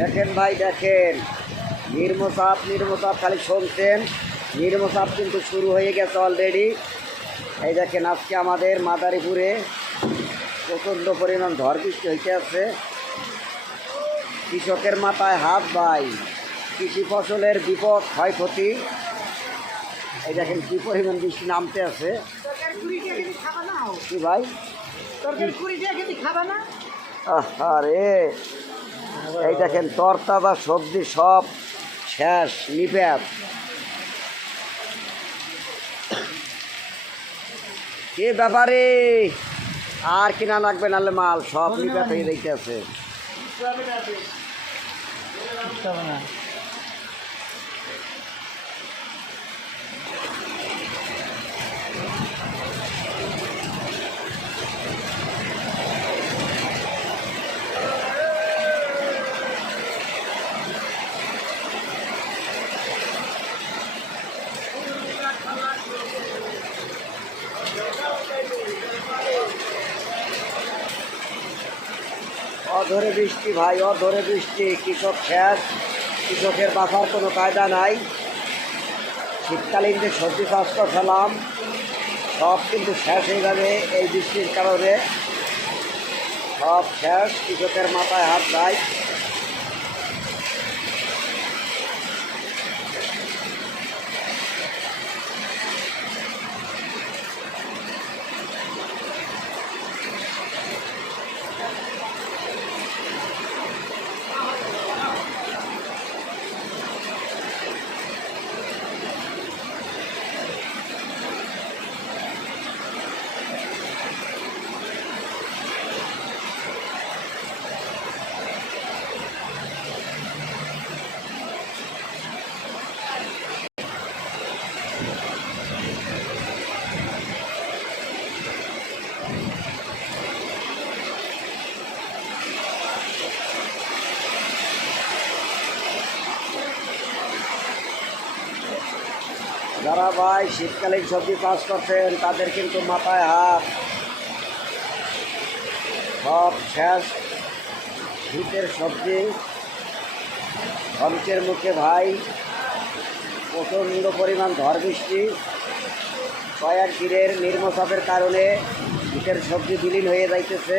দেখেন ভাই দেখেন, নির্মচাপ খালি শুনছেন, নির্মচাপ কিন্তু শুরু হয়ে গেছে অলরেডি। এই দেখেন আজকে আমাদের মাদারীপুরে প্রচণ্ড পরিমাণ ঝড় বৃষ্টি হইতে আছে। কৃষকের মাথায় হাত ভাই, কৃষি ফসলের বিপদ ক্ষয়ক্ষতি। এই দেখেন কী পরিমাণ বৃষ্টি নামতে আছে। কি ভাই আরে এই দেখেন তরতাজা সবজি সব শেষ নিপেট। কে ব্যাপারে আর কিনা লাগবে, নাহলে মাল সব নিপেট হয়ে যাইতেছে। অধরে বৃষ্টি ভাই, অধরে বৃষ্টি, কৃষক শেষ, কৃষকের বাঁচার কোনো কায়দা নাই। শীতকালীন যে সবজি চাষ করছিলাম সব কিন্তু শেষ হয়ে যাবে এই বৃষ্টির কারণে, সব শেষ, কৃষকের মাথায় হাত দেয়। যারা ভাই শীতকালীন সবজি চাষ করছেন তাদের কিন্তু মাথায় হাত, সব শেষ। শীতের সবজি ধ্বংসের মুখে ভাই, প্রচণ্ড পরিমাণ ঝড় বৃষ্টি, কয়েক দিনের নির্মচাপের কারণে শীতের সবজি বিলীন হয়ে যাইতেছে।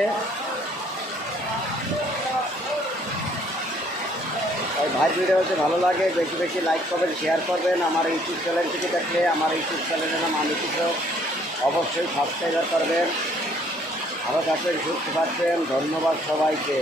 তাই ভাই ভিডিও হচ্ছে ভালো লাগে, বেশি বেশি লাইক করবেন, শেয়ার করবেন। আমার ইউটিউব চ্যানেল থেকে দেখলে আমার ইউটিউব চ্যানেলের নাম আমি কৃষক, অবশ্যই সাবস্ক্রাইব করবেন। ভালো থাকবেন, সুস্থ থাকবেন, ধন্যবাদ সবাইকে।